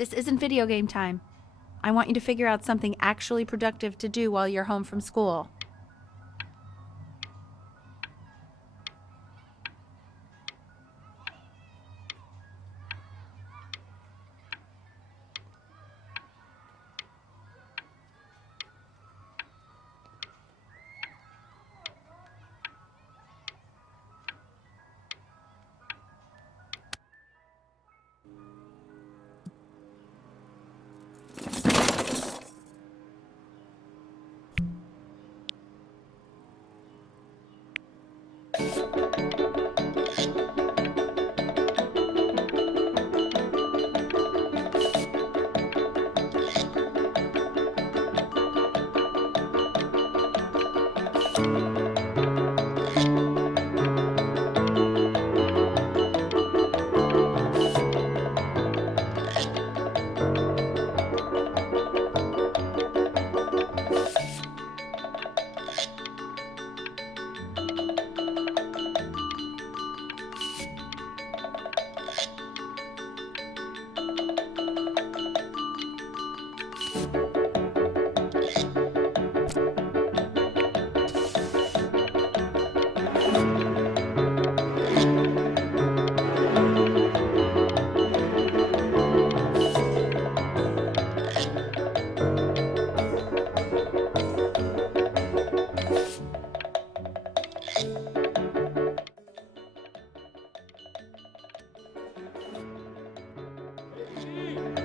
This isn't video game time. I want you to figure out something actually productive to do while you're home from school.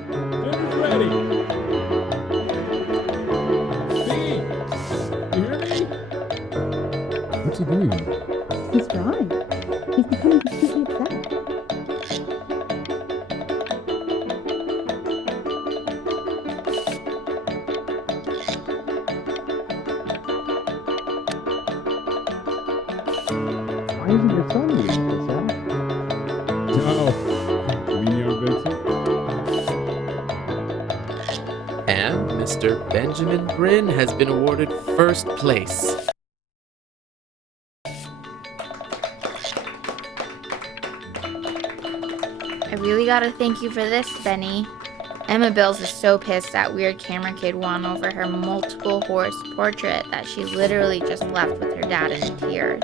Dinner's ready. Steve, you hear me? What's he doing? He's drawing. He's becoming completely obsessed. Why isn't your son doing this, Al? No. You mean young Vincent? And Mr. Benjamin Bryn has been awarded first place. I really gotta thank you for this, Benny. Emma Bills is so pissed that weird camera kid won over her multiple horse portrait that she literally just left with her dad in tears.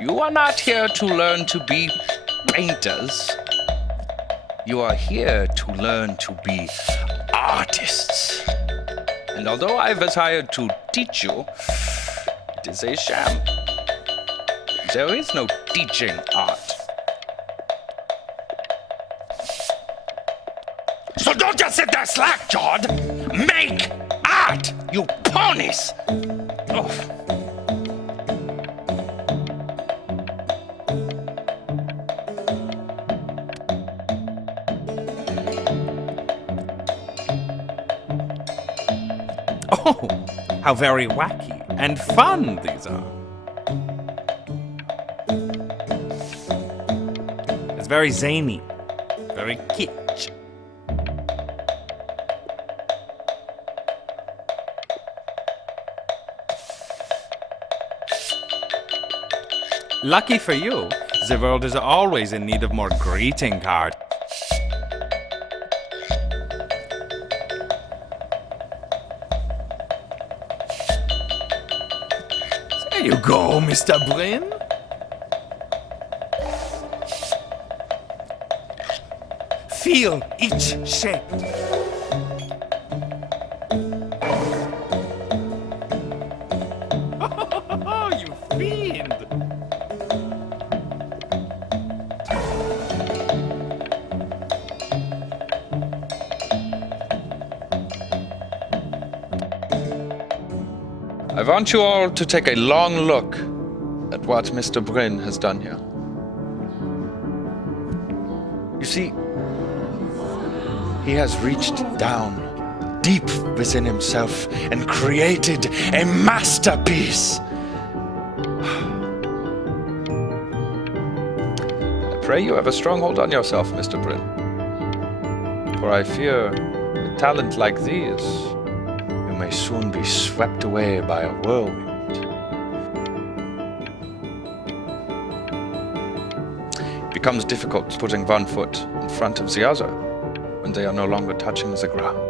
You are not here to learn to be painters. You are here to learn to be artists. And although I was hired to teach you, it is a sham. There is no teaching art. So don't just sit there slack-jawed. Make art, you ponies! Oh. Oh, how very wacky and fun these are. It's very zany, very kitsch. Lucky for you, the world is always in need of more greeting cards. There you go, Mr. Bryn. Feel each shape. Oh, you fiend! I want you all to take a long look at what Mr. Bryn has done here. You see, he has reached down deep within himself and created a masterpiece. I pray you have a strong hold on yourself, Mr. Bryn. For I fear a talent like these, you may soon be swept away by a whirlwind. It becomes difficult putting one foot in front of the other when they are no longer touching the ground.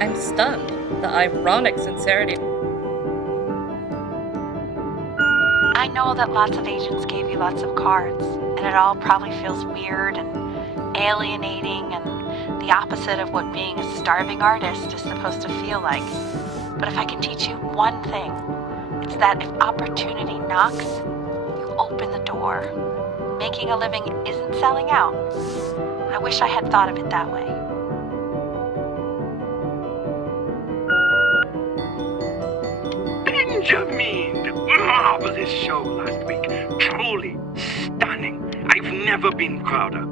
I'm stunned. The ironic sincerity. I know that lots of agents gave you lots of cards, and it all probably feels weird and alienating and the opposite of what being a starving artist is supposed to feel like. But if I can teach you one thing, it's that if opportunity knocks, you open the door. Making a living isn't selling out. I wish I had thought of it that way. Benjamin! Marvelous show last week. Truly stunning. I've never been prouder.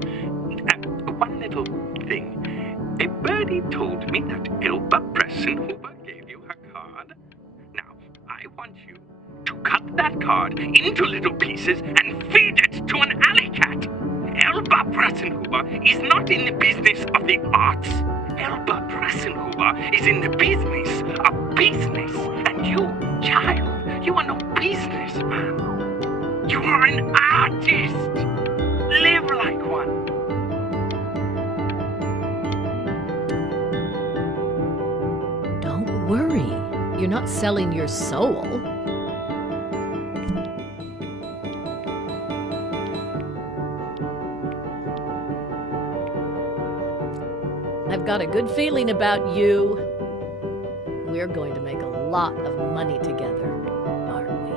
One little thing. A birdie told me that Elba Pressenhuber gave you her card. Now, I want you to cut that card into little pieces and feed it to an alley cat. Elba Pressenhuber is not in the business of the arts. Elba Pressenhuber is in the business of business. And you, child, you are no businessman. You are an artist. Live like one. Don't worry. You're not selling your soul. I've got a good feeling about you. We're going to make a lot of money together, aren't we?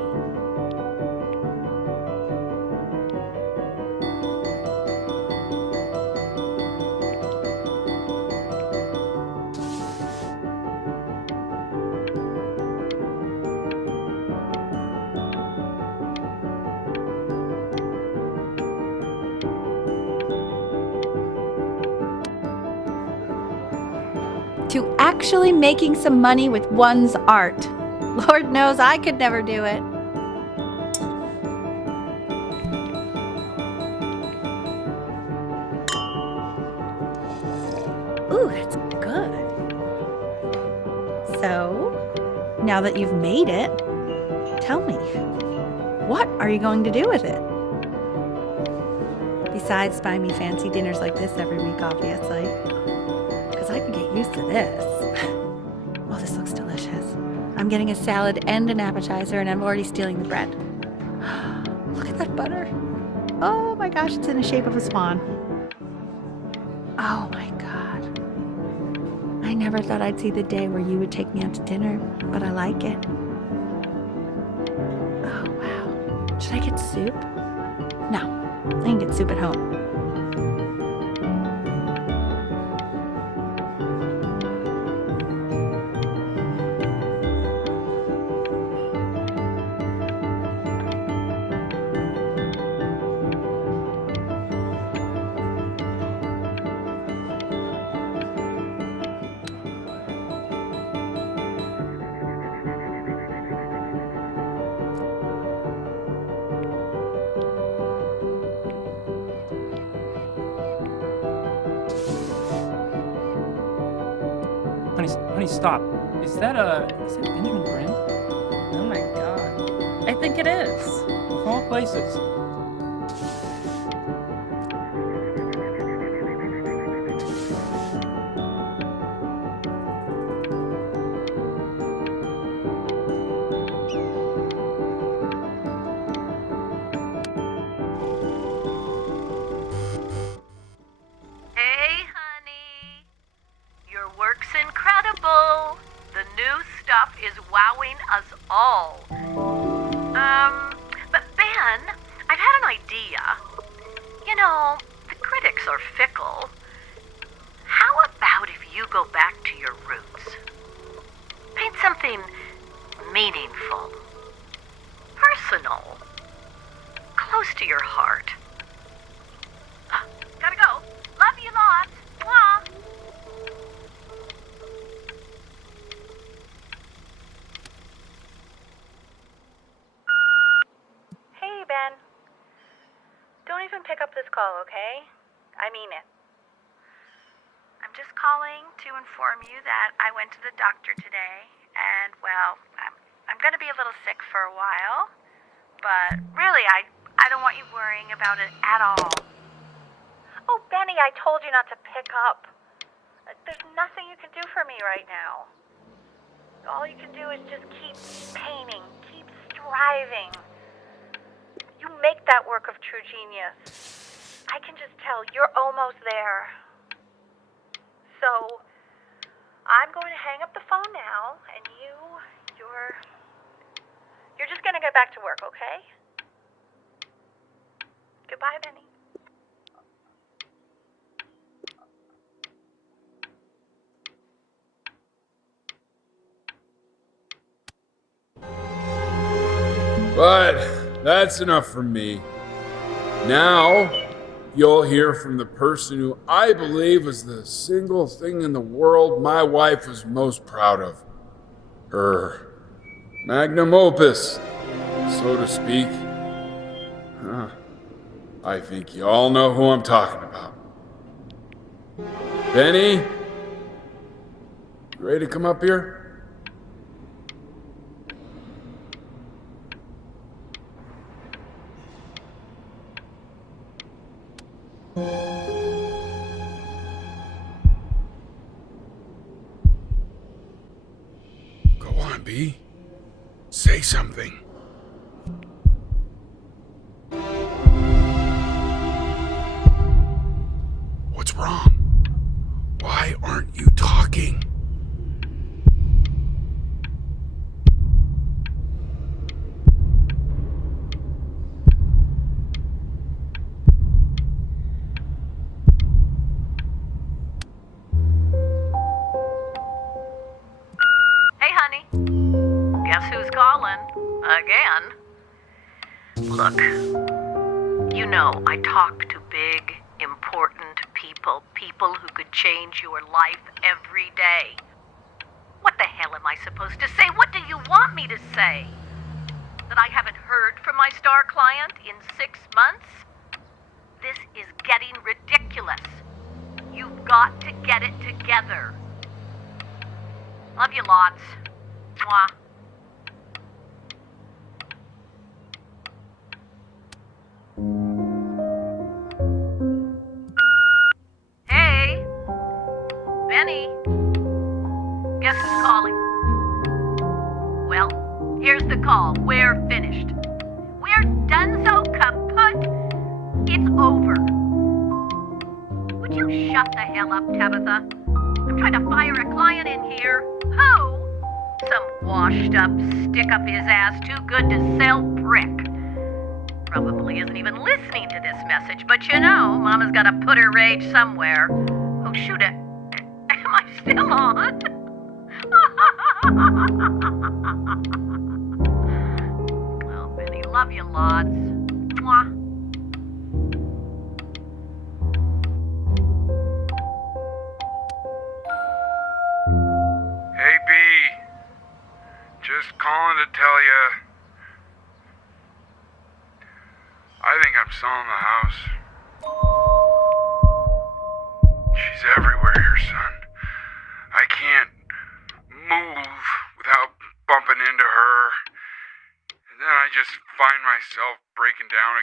To actually making some money with one's art. Lord knows I could never do it. Ooh, that's good. So, now that you've made it, tell me, what are you going to do with it? Besides buying me fancy dinners like this every week, obviously. Because I can get used to this. Oh, this looks delicious. I'm getting a salad and an appetizer, and I'm already stealing the bread. Look at that butter. Oh my gosh, it's in the shape of a swan. Oh my God. I never thought I'd see the day where you would take me out to dinner, but I like it. Oh wow. Should I get soup? No, I can get soup at home. Honey, stop. Is that Benjamin Bryn? Oh my god. I think it is. Of all places. us all. But Ben, I've had an idea. You know, the critics are fickle. How about if you go back to your roots? Paint something meaningful, personal, close to your heart. Gotta go. Love you lots. Mwah. Hey, Ben. Don't even pick up this call, okay? I mean it. I'm just calling to inform you that I went to the doctor today, and, well, I'm going to be a little sick for a while, but really, I don't want you worrying about it at all. Oh, Benny, I told you not to pick up. There's nothing you can do for me right now. All you can do is just keep painting, keep striving. You make that work of true genius. I can just tell you're almost there. So, I'm going to hang up the phone now, and you're just going to get back to work, okay? Goodbye, Benny. But that's enough from me. Now, you'll hear from the person who I believe is the single thing in the world my wife was most proud of. Her magnum opus, so to speak. I think you all know who I'm talking about. Benny? You ready to come up here? Go on, B. Say something. What's wrong? Why aren't you talking? Hey, honey. Guess who's calling? Again. Look, you know I talk to big, important people who could change your life every day. What the hell am I supposed to say? What do you want me to say? That I haven't heard from my star client in 6 months? This is getting ridiculous. You've got to get it together. Love you lots. Mwah. Hey, Benny. Guess who's calling? Well, here's the call. We're finished. We're done so kaput. It's over. Would you shut the hell up, Tabitha? I'm trying to fire a client in here. Who? Some washed up, stick up his ass, too good to sell brick. Probably isn't even listening to this message, but you know, Mama's gotta put her rage somewhere. Oh, shoot it. Am I still on? Well, Benny, love you lots. Mwah. Hey, B. Just calling to tell you. I think I'm selling the house. She's everywhere here, son. I can't move without bumping into her. And then I just find myself breaking down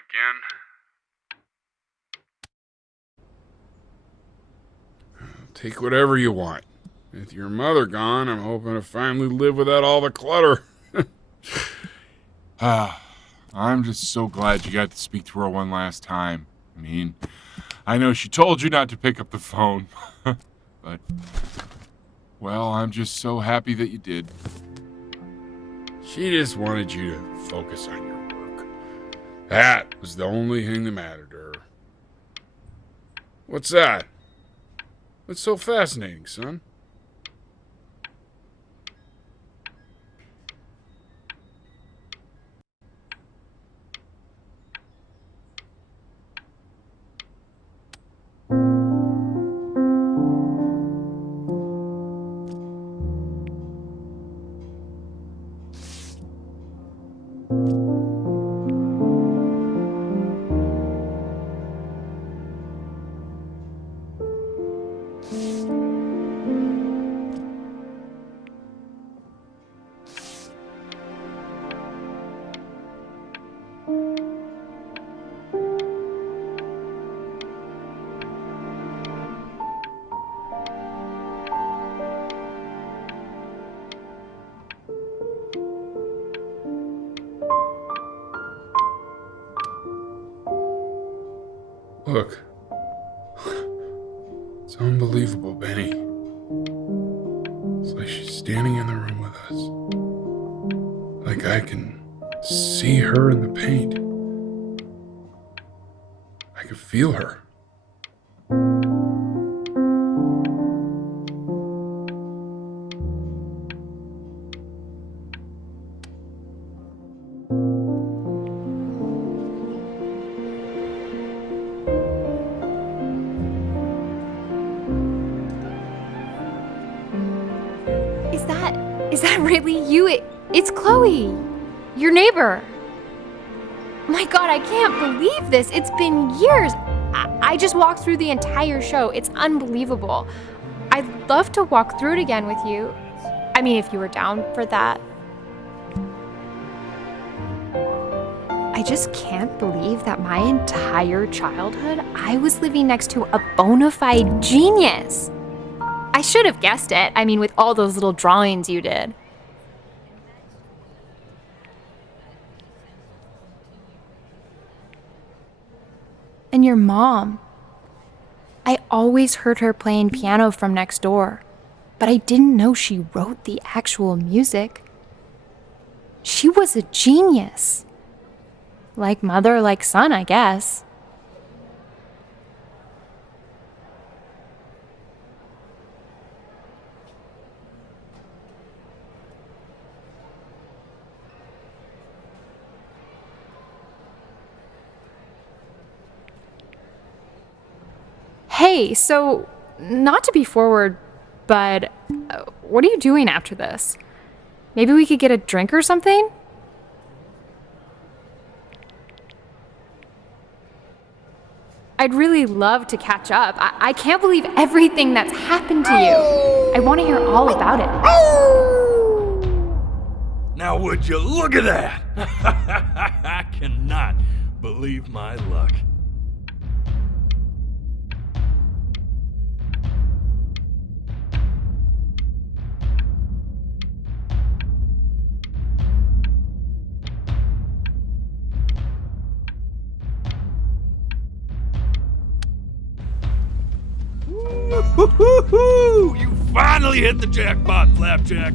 again. Take whatever you want. With your mother gone, I'm hoping to finally live without all the clutter. I'm just so glad you got to speak to her one last time. I mean, I know she told you not to pick up the phone, but, well, I'm just so happy that you did. She just wanted you to focus on your work. That was the only thing that mattered to her. What's that? What's so fascinating, son? Look. It's unbelievable, Benny. It's like she's standing in the room with us. Like I can see her in the paint. I can feel her. Is that really you? It's Chloe, your neighbor. My God, I can't believe this. It's been years. I just walked through the entire show. It's unbelievable. I'd love to walk through it again with you. I mean, if you were down for that. I just can't believe that my entire childhood, I was living next to a bona fide genius. I should have guessed it. I mean, with all those little drawings you did. And your mom. I always heard her playing piano from next door, but I didn't know she wrote the actual music. She was a genius. Like mother, like son, I guess. Hey, so, not to be forward, but what are you doing after this? Maybe we could get a drink or something? I'd really love to catch up. I can't believe everything that's happened to you. I want to hear all about it. Now would you look at that? I cannot believe my luck. Woo-hoo-hoo! You finally hit the jackpot, Flapjack.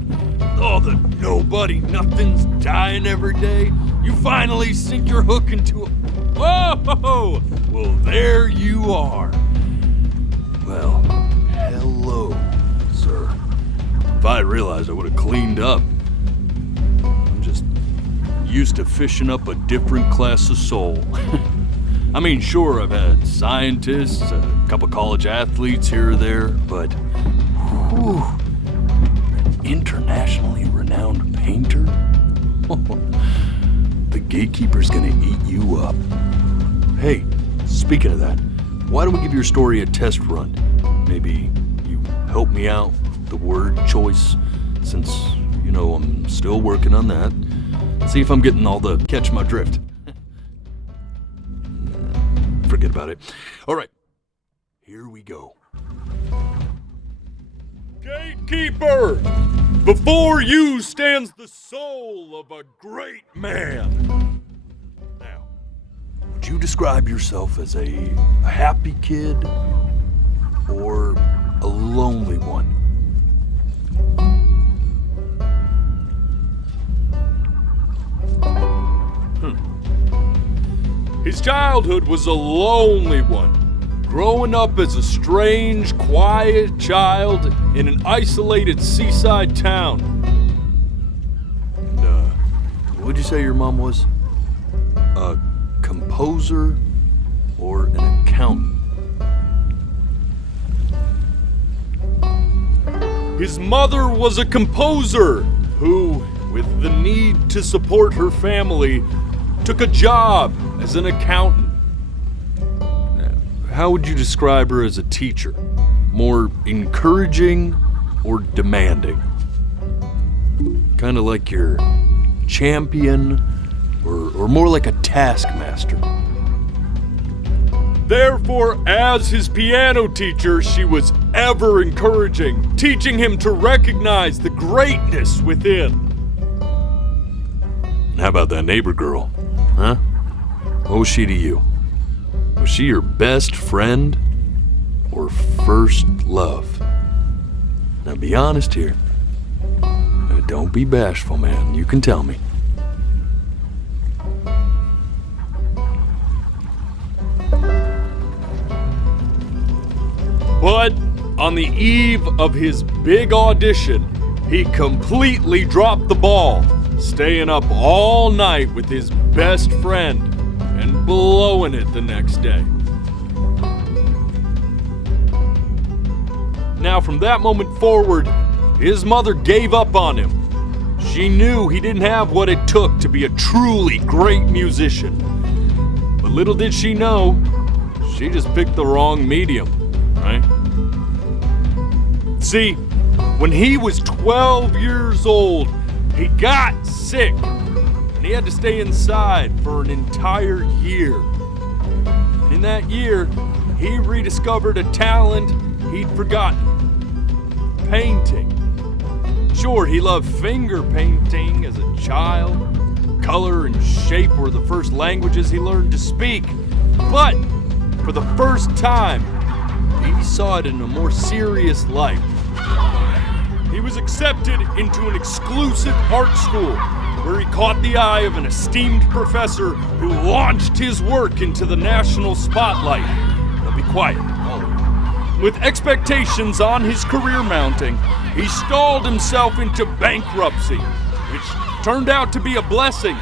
All the nobody nothings dying every day. You finally sink your hook into a... Whoa! Well, there you are. Well, hello, sir. If I had realized, I would have cleaned up. I'm just used to fishing up a different class of soul. I mean, sure, I've had scientists, a couple college athletes here or there, but whew, internationally renowned painter? The gatekeeper's gonna eat you up. Hey, speaking of that, why don't we give your story a test run? Maybe you help me out with the word choice, since, you know, I'm still working on that. See if I'm getting all the catch my drift. Forget about it. All right, here we go. Gatekeeper! Before you stands the soul of a great man. Now, would you describe yourself as a happy kid or a lonely one? His childhood was a lonely one, growing up as a strange, quiet child in an isolated seaside town. And, what'd you say your mom was? A composer or an accountant? His mother was a composer who, with the need to support her family, took a job as an accountant. How would you describe her as a teacher? More encouraging or demanding? Kind of like your champion or more like a taskmaster? Therefore, as his piano teacher, she was ever encouraging, teaching him to recognize the greatness within. How about that neighbor girl? Huh? What was she to you? Was she your best friend or first love? Now be honest here. Don't be bashful, man. You can tell me. But on the eve of his big audition, he completely dropped the ball, staying up all night with his best friend and blowing it the next day. Now, from that moment forward, his mother gave up on him. She knew he didn't have what it took to be a truly great musician. But little did she know, she just picked the wrong medium, right? See, when he was 12 years old, he got sick, and he had to stay inside for an entire year. In that year, he rediscovered a talent he'd forgotten: painting. Sure, he loved finger painting as a child. Color and shape were the first languages he learned to speak. But for the first time, he saw it in a more serious light. He was accepted into an exclusive art school where he caught the eye of an esteemed professor who launched his work into the national spotlight. Now be quiet, all of you. With expectations on his career mounting, he stalled himself into bankruptcy, which turned out to be a blessing,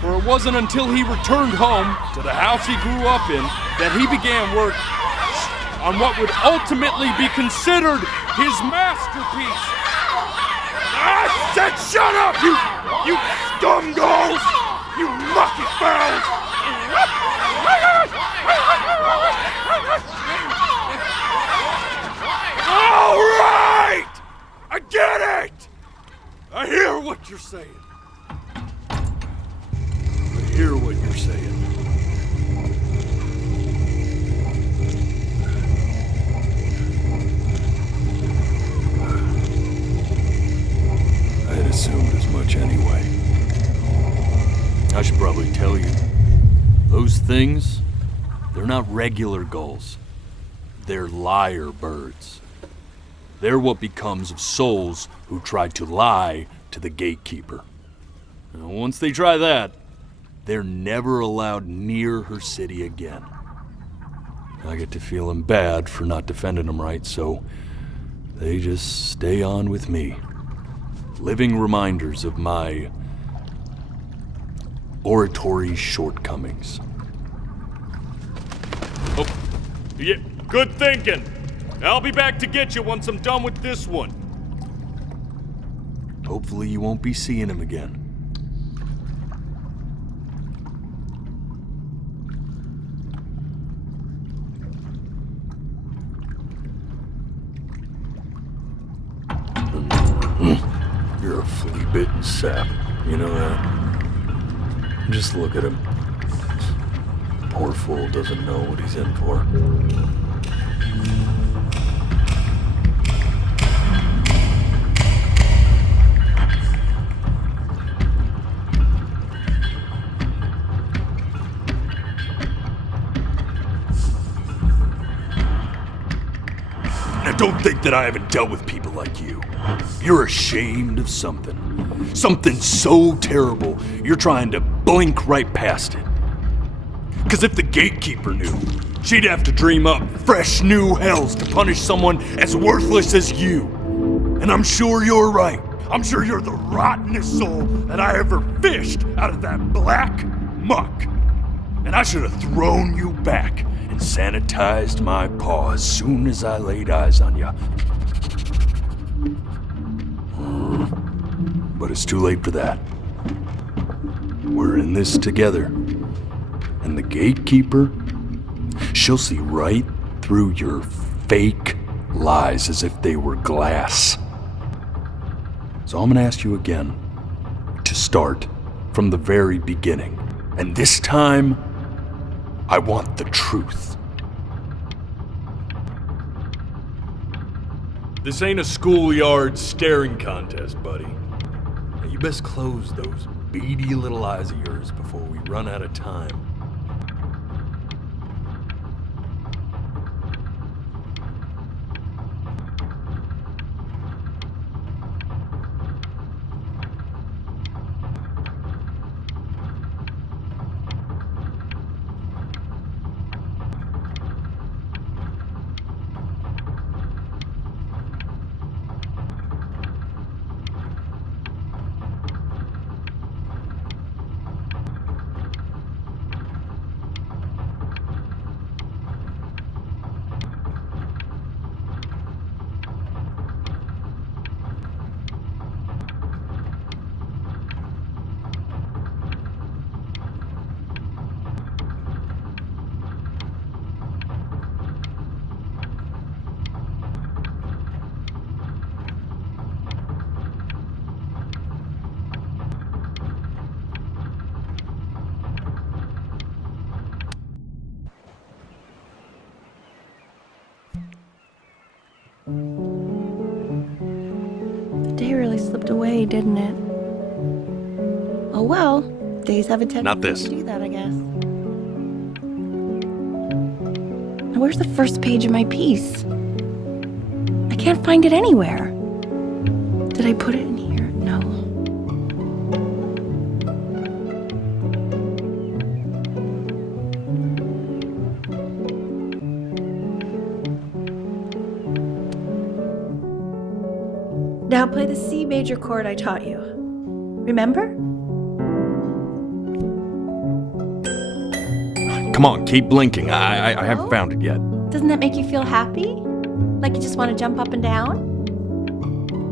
for it wasn't until he returned home to the house he grew up in that he began work on what would ultimately be considered his masterpiece. I said shut up, you scumballs! You mucky fowls! All right! I get it! I hear what you're saying. I hear what you're saying. I had assumed as much anyway. I should probably tell you, those things, they're not regular gulls. They're lyre birds. They're what becomes of souls who try to lie to the gatekeeper. And once they try that, they're never allowed near her city again. I get to feeling bad for not defending them right, so they just stay on with me. Living reminders of my oratory shortcomings. Oh, yeah, good thinking. I'll be back to get you once I'm done with this one. Hopefully you won't be seeing him again. You're a flea-bitten sap. You know that? Just look at him. Poor fool doesn't know what he's in for. Now don't think that I haven't dealt with people like you. You're ashamed of something. Something so terrible, you're trying to blink right past it. Because if the gatekeeper knew, she'd have to dream up fresh new hells to punish someone as worthless as you. And I'm sure you're right. I'm sure you're the rottenest soul that I ever fished out of that black muck. And I should have thrown you back and sanitized my paw as soon as I laid eyes on you. But it's too late for that. We're in this together. And the gatekeeper, she'll see right through your fake lies as if they were glass. So I'm gonna ask you again to start from the very beginning. And this time, I want the truth. This ain't a schoolyard staring contest, buddy. Now you best close those beady little eyes of yours before we run out of time. The day really slipped away, didn't it? Oh well, days have a tendency Not this. to do that, I guess. Now, where's the first page of my piece? I can't find it anywhere. Did I put it in here? No. Now play the C major chord I taught you. Remember? Come on, keep blinking. I haven't found it yet. Doesn't that make you feel happy? Like you just want to jump up and down?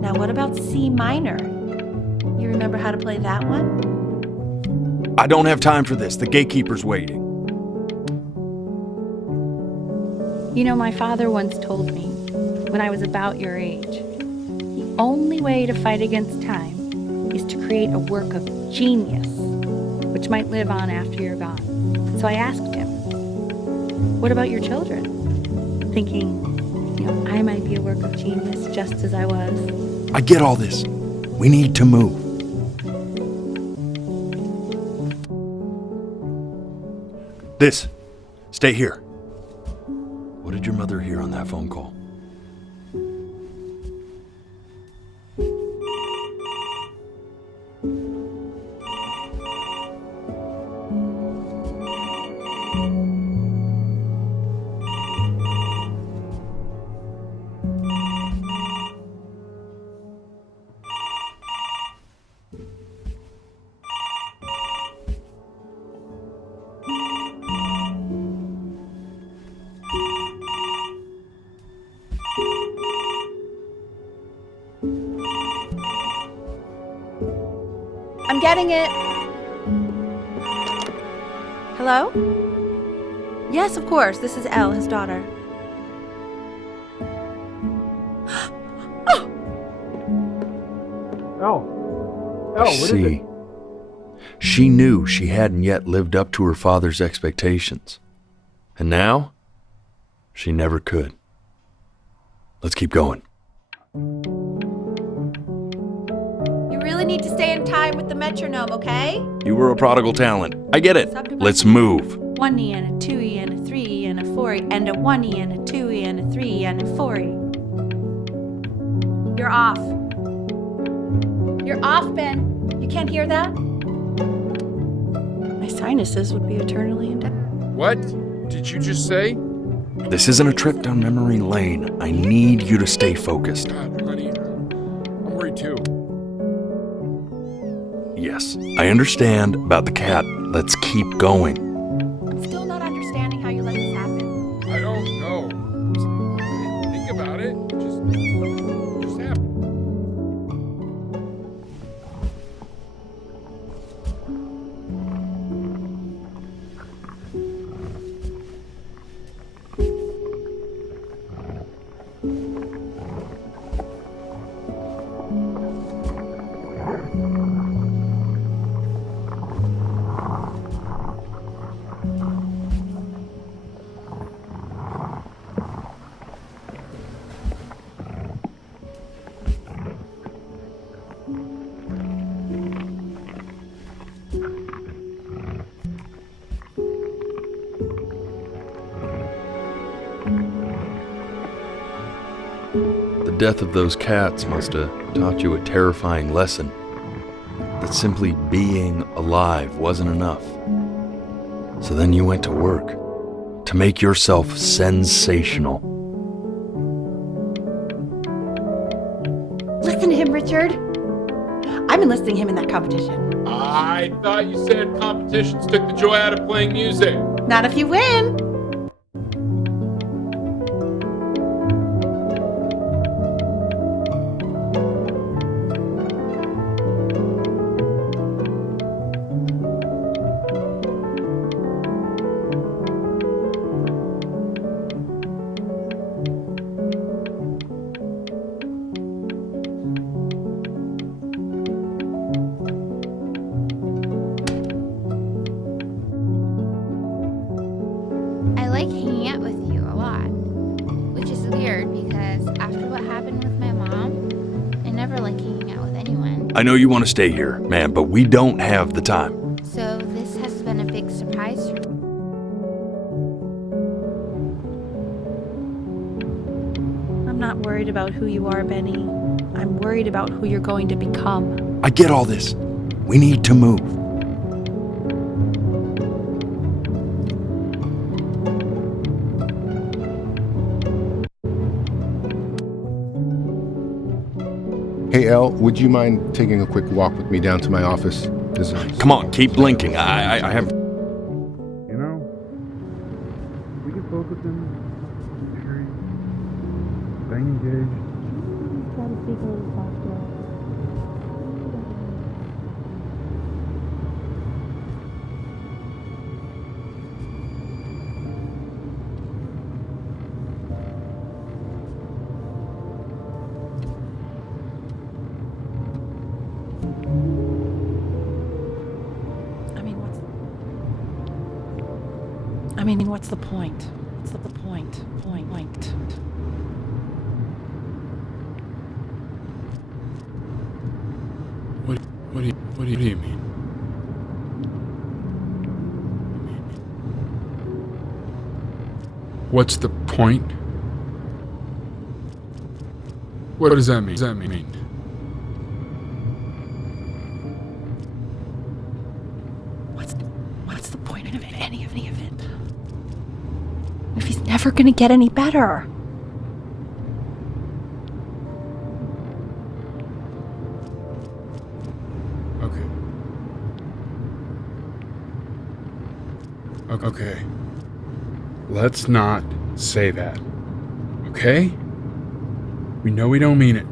Now what about C minor? You remember how to play that one? I don't have time for this. The gatekeeper's waiting. You know, my father once told me, when I was about your age, the only way to fight against time is to create a work of genius, which might live on after you're gone. So I asked him, what about your children? Thinking, I might be a work of genius just as I was. I get all this. We need to move. This. Stay here. What did your mother hear on that phone call? I'm getting it. Hello? Yes, of course. This is Elle, his daughter. What is it? She knew she hadn't yet lived up to her father's expectations. And now, she never could. Let's keep going. You really need to stay in time with the metronome, okay? You were a prodigal talent. I get it. Let's move. 1E and a 2E and a 3E and a 4E and a 1E and a 2E and a 3E and a 4E. You're off. You're off, Ben. You can't hear that? My sinuses would be eternally in debt. What did you just say? This isn't a trip down memory lane. I need you to stay focused. God, honey, I'm worried too. Yes, I understand about the cat. Let's keep going. I'm still not understanding how you let this happen. I don't know. Think about it. Just happen. The death of those cats must have taught you a terrifying lesson. That simply being alive wasn't enough. So then you went to work to make yourself sensational. Listen to him, Richard. I'm enlisting him in that competition. I thought you said competitions took the joy out of playing music. Not if you win. I like hanging out with you a lot, which is weird because after what happened with my mom, I never like hanging out with anyone. I know you want to stay here, man, but we don't have the time. So this has been a big surprise for me. I'm not worried about who you are, Benny. I'm worried about who you're going to become. I get all this. We need to move. Hey, Elle, would you mind taking a quick walk with me down to my office? Come on, keep blinking. I have... You know, we can focus on Sherry, staying engaged. Try to speak a little softer. What's the point? What's the point? What do you mean? What's the point? What does that mean? What's the point of any of it? If he's never gonna get any better. Okay. Let's not say that. Okay? We know we don't mean it.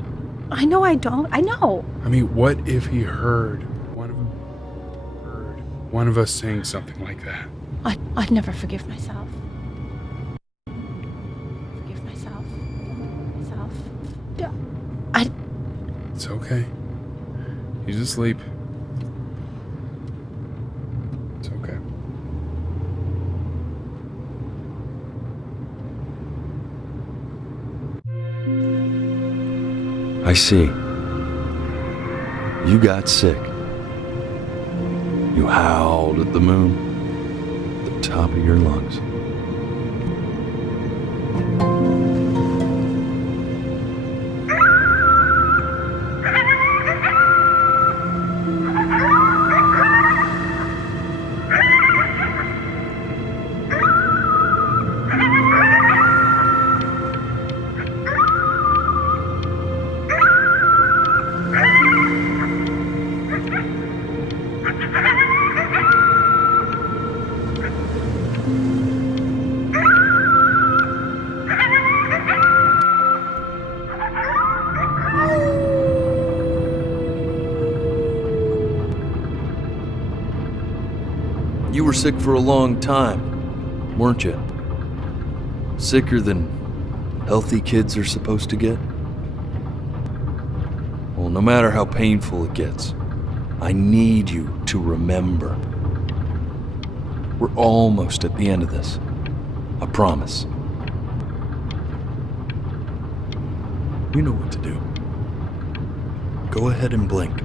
I know I don't. I know. I mean, what if he heard one of us saying something like that? I'd never forgive myself. It's okay. He's asleep. It's okay. I see. You got sick. You howled at the moon, at the top of your lungs. You were sick for a long time, weren't you? Sicker than healthy kids are supposed to get? Well, no matter how painful it gets, I need you to remember. We're almost at the end of this. I promise. You know what to do. Go ahead and blink.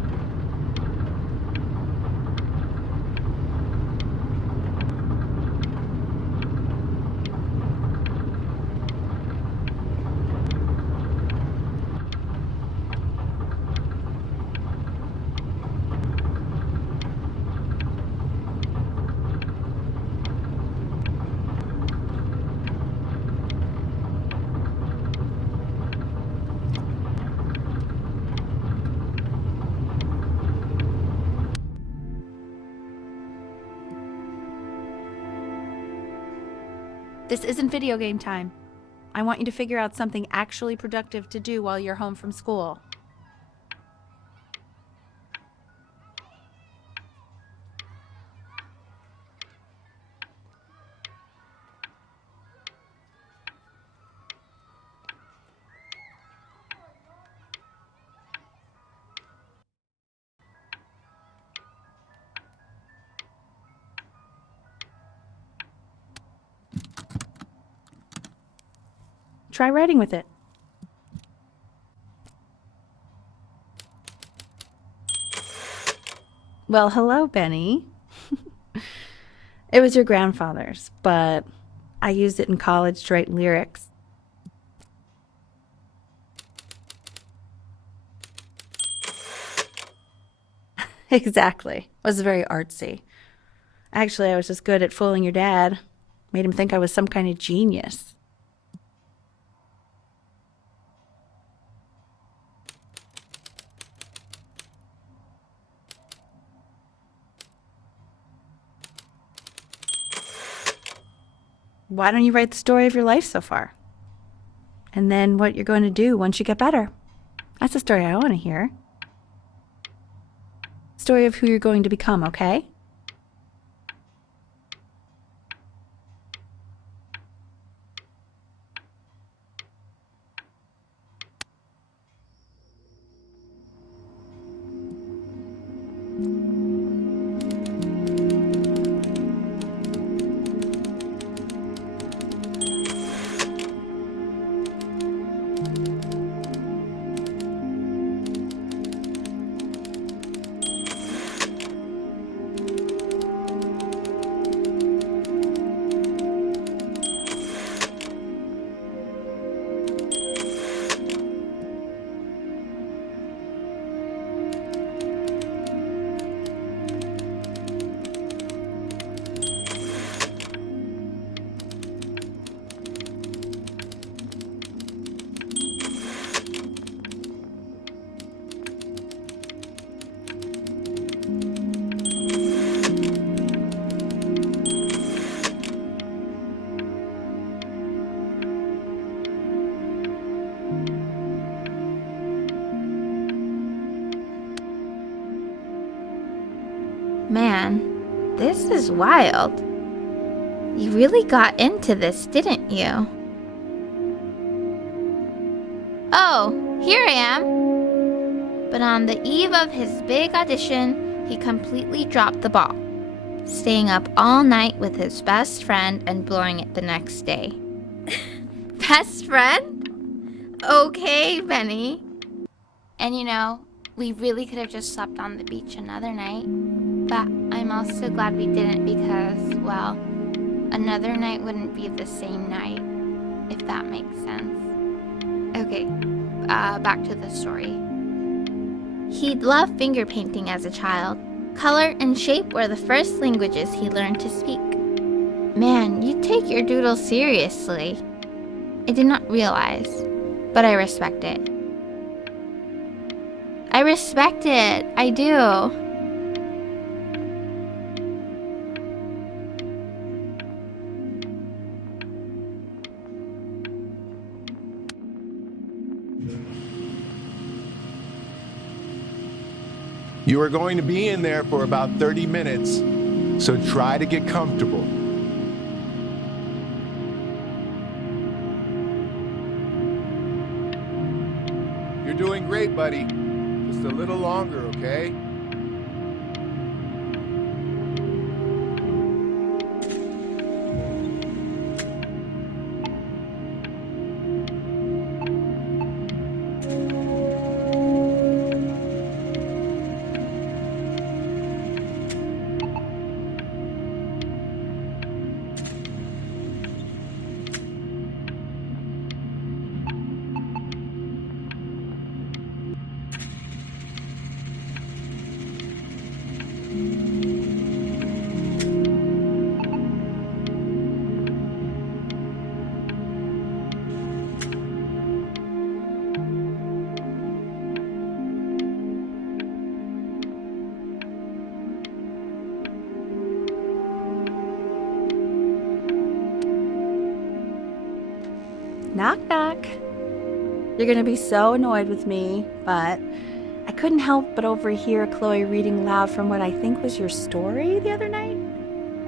This isn't video game time. I want you to figure out something actually productive to do while you're home from school. Try writing with it. Well, hello, Benny. It was your grandfather's, but I used it in college to write lyrics. Exactly. It was very artsy. Actually, I was just good at fooling your dad. Made him think I was some kind of genius. Why don't you write the story of your life so far? And then what you're going to do once you get better. That's the story I want to hear. Story of who you're going to become, okay? Man, this is wild. You really got into this, didn't you? Oh, here I am. But on the eve of his big audition, he completely dropped the ball, staying up all night with his best friend and blowing it the next day. Best friend? Okay, Benny. And you know, we really could have just slept on the beach another night. But I'm also glad we didn't because, well, another night wouldn't be the same night, if that makes sense. Okay, back to the story. He'd loved finger painting as a child. Color and shape were the first languages he learned to speak. Man, you take your doodle seriously. I did not realize, but I respect it. I respect it, I do. You are going to be in there for about 30 minutes. So try to get comfortable. You're doing great, buddy. Just a little longer, okay? Knock, knock. You're gonna be so annoyed with me, but I couldn't help but overhear Chloe reading loud from what I think was your story the other night.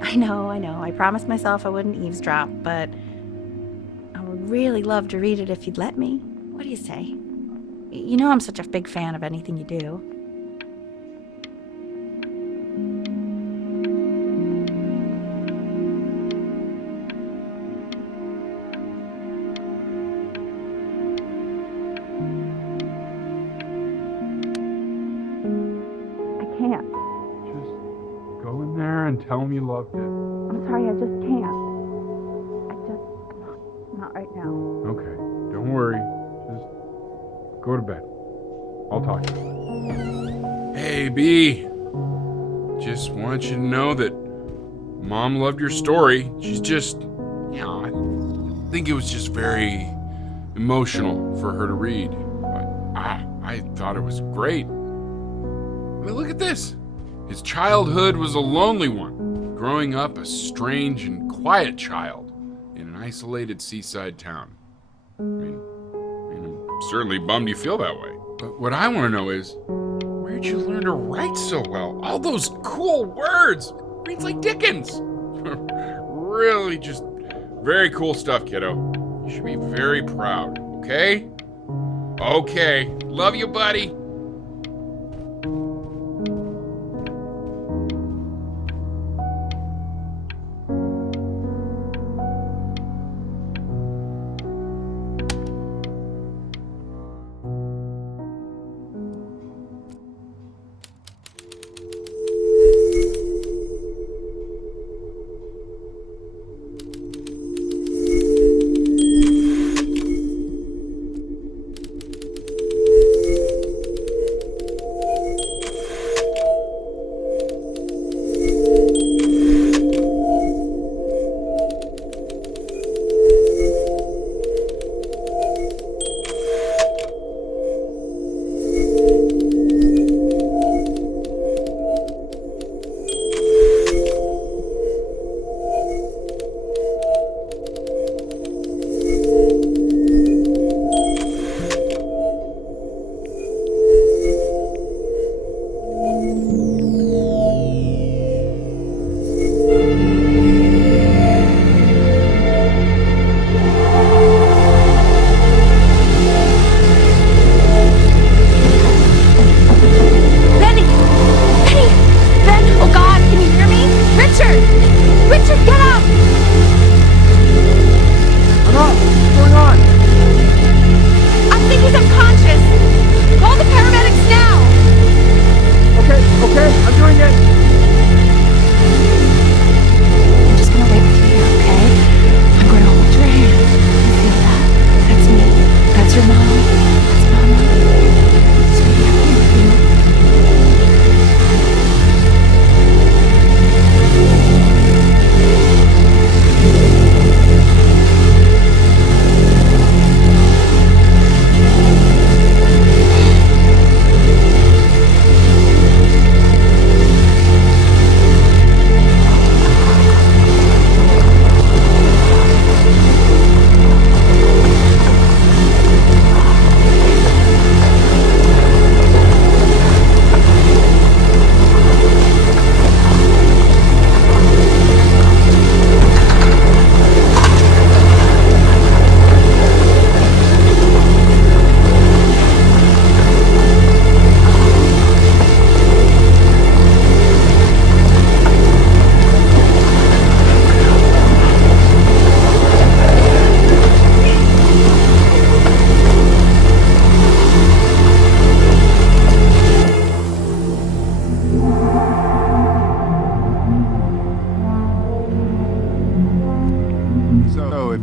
I know. I promised myself I wouldn't eavesdrop, but I would really love to read it if you'd let me. What do you say? You know I'm such a big fan of anything you do. Can't. Just go in there and tell him you loved it. I'm sorry, I just can't. Not right now. Okay, don't worry. Just go to bed. I'll talk to you. Hey, B. Just want you to know that Mom loved your story. She's just, I think it was just very emotional for her to read. But I thought it was great. I mean, look at this. His childhood was a lonely one, growing up a strange and quiet child in an isolated seaside town. I mean, I'm certainly bummed you feel that way. But what I want to know is, where'd you learn to write so well? All those cool words. Reads like Dickens. Really just very cool stuff, kiddo. You should be very proud, okay? Okay. Love you, buddy.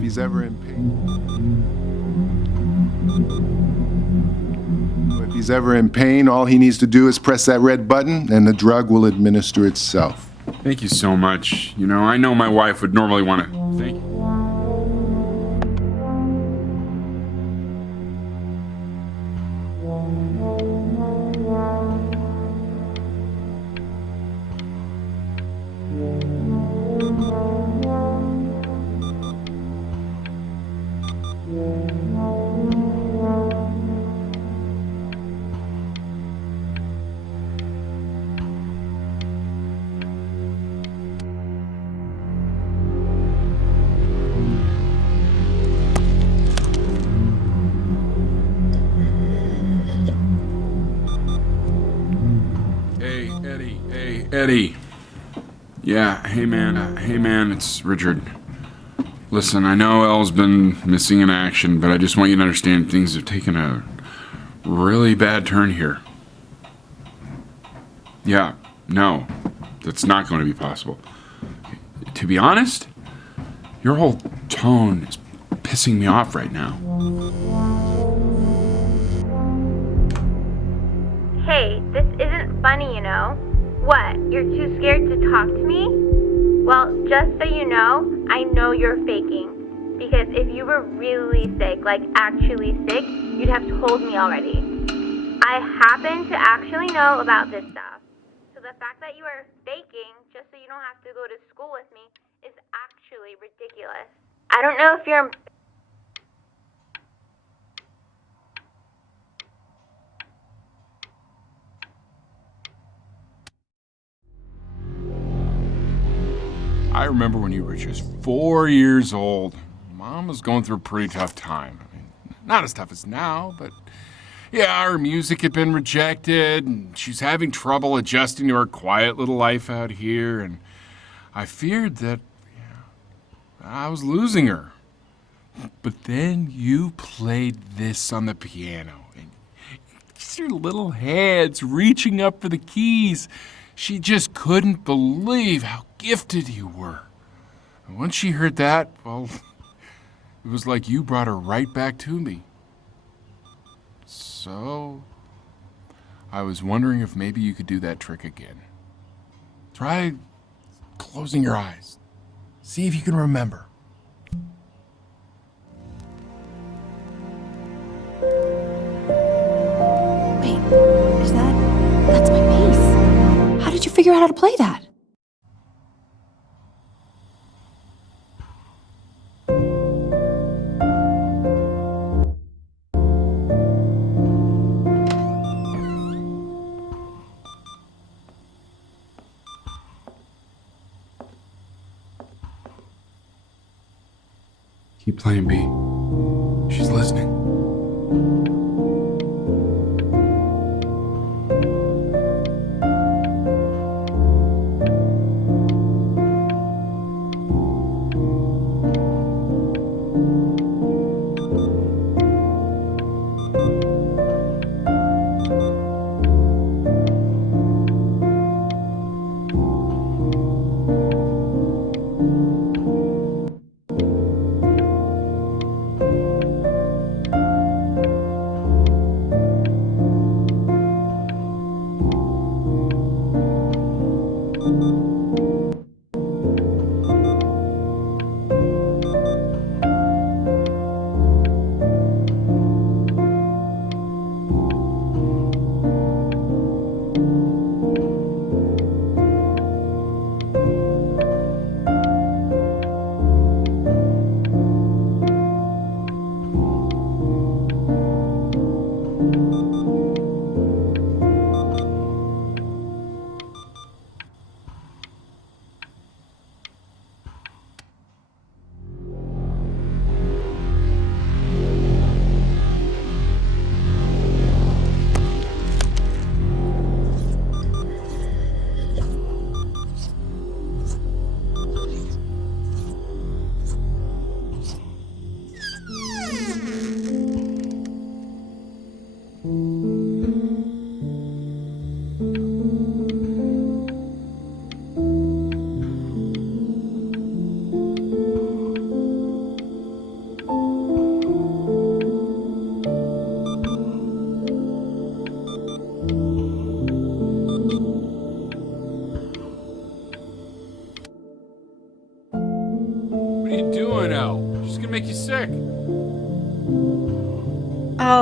he's ever in pain. If he's ever in pain, all he needs to do is press that red button and the drug will administer itself. Thank you so much. You know, I know my wife would normally want to thank you. Eddie. Yeah, hey man, it's Richard. Listen, I know Elle's been missing in action, but I just want you to understand things have taken a really bad turn here. Yeah, no, that's not going to be possible. To be honest, your whole tone is pissing me off right now. Hey, this isn't funny, you know. What, you're too scared to talk to me? Well, just so you know you're faking. Because if you were really sick, like actually sick, you'd have told me already. I happen to actually know about this stuff. So the fact that you are faking just so you don't have to go to school with me is actually ridiculous. I don't know if you're... I remember when you were just 4 years old. Mom was going through a pretty tough time. I mean, not as tough as now, but yeah, her music had been rejected, and she's having trouble adjusting to her quiet little life out here, and I feared that I was losing her. But then you played this on the piano, and just your little hands reaching up for the keys. She just couldn't believe how gifted you were. And once she heard that, well, it was like you brought her right back to me. So, I was wondering if maybe you could do that trick again. Try closing your eyes. See if you can remember. Wait, that's my bass. How did you figure out how to play that? Keep playing, B. She's listening.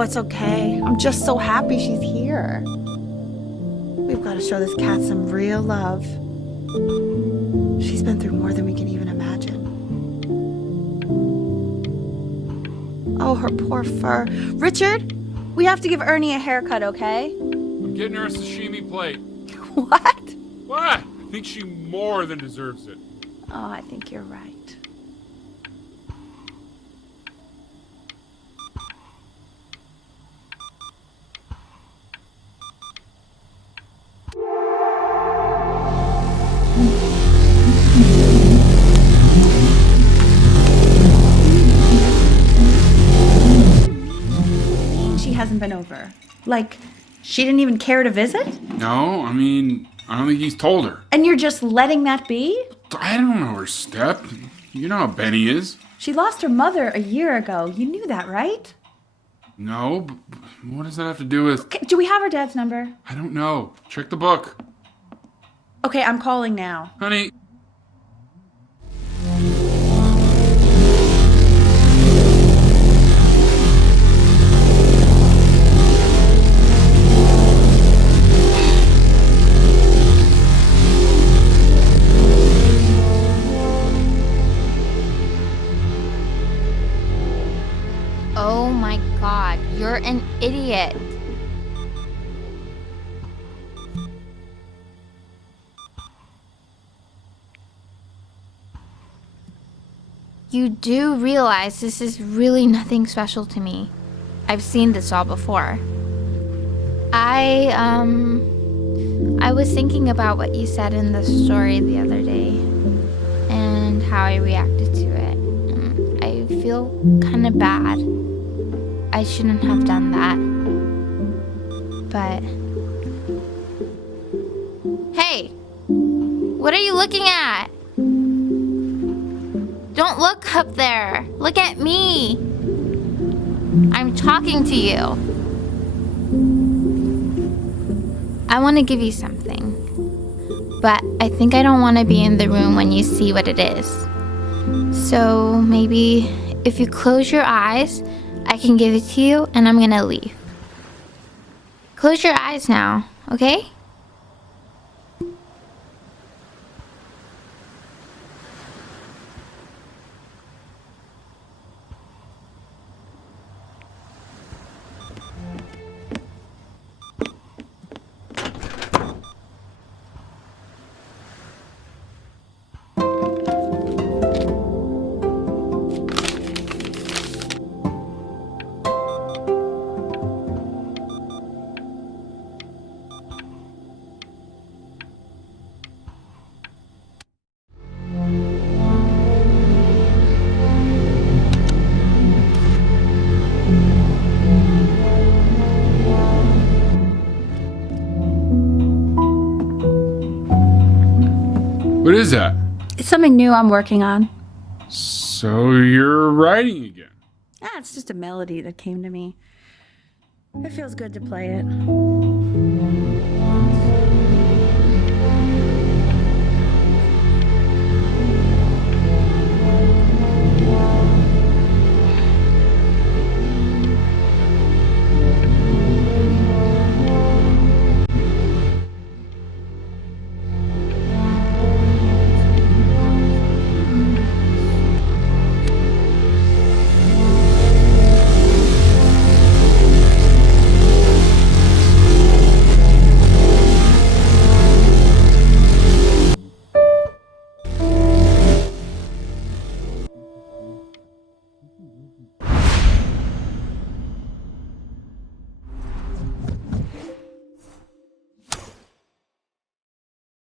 it's okay. I'm just so happy she's here. We've got to show this cat some real love. She's been through more than we can even imagine. Oh, her poor fur. Richard, we have to give Ernie a haircut, okay? I'm getting her a sashimi plate. What? What? I think she more than deserves it. Oh, I think you're right. She hasn't been over. Like, she didn't even care to visit? No, I mean, I don't think he's told her. And you're just letting that be? I don't know her step. You know how Benny is. She lost her mother a year ago. You knew that, right? No, but what does that have to do with... Okay, do we have her dad's number? I don't know. Check the book. Okay, I'm calling now. Honey. Oh my god, you're an idiot. You do realize this is really nothing special to me. I've seen this all before. I was thinking about what you said in the story the other day and how I reacted to it. I feel kind of bad. I shouldn't have done that. But... Hey! What are you looking at? Don't look up there. Look at me. I'm talking to you. I want to give you something. But I think I don't want to be in the room when you see what it is. So maybe if you close your eyes, I can give it to you and I'm gonna leave. Close your eyes now, okay? What is that? It's something new I'm working on. So you're writing again? It's just a melody that came to me. It feels good to play it.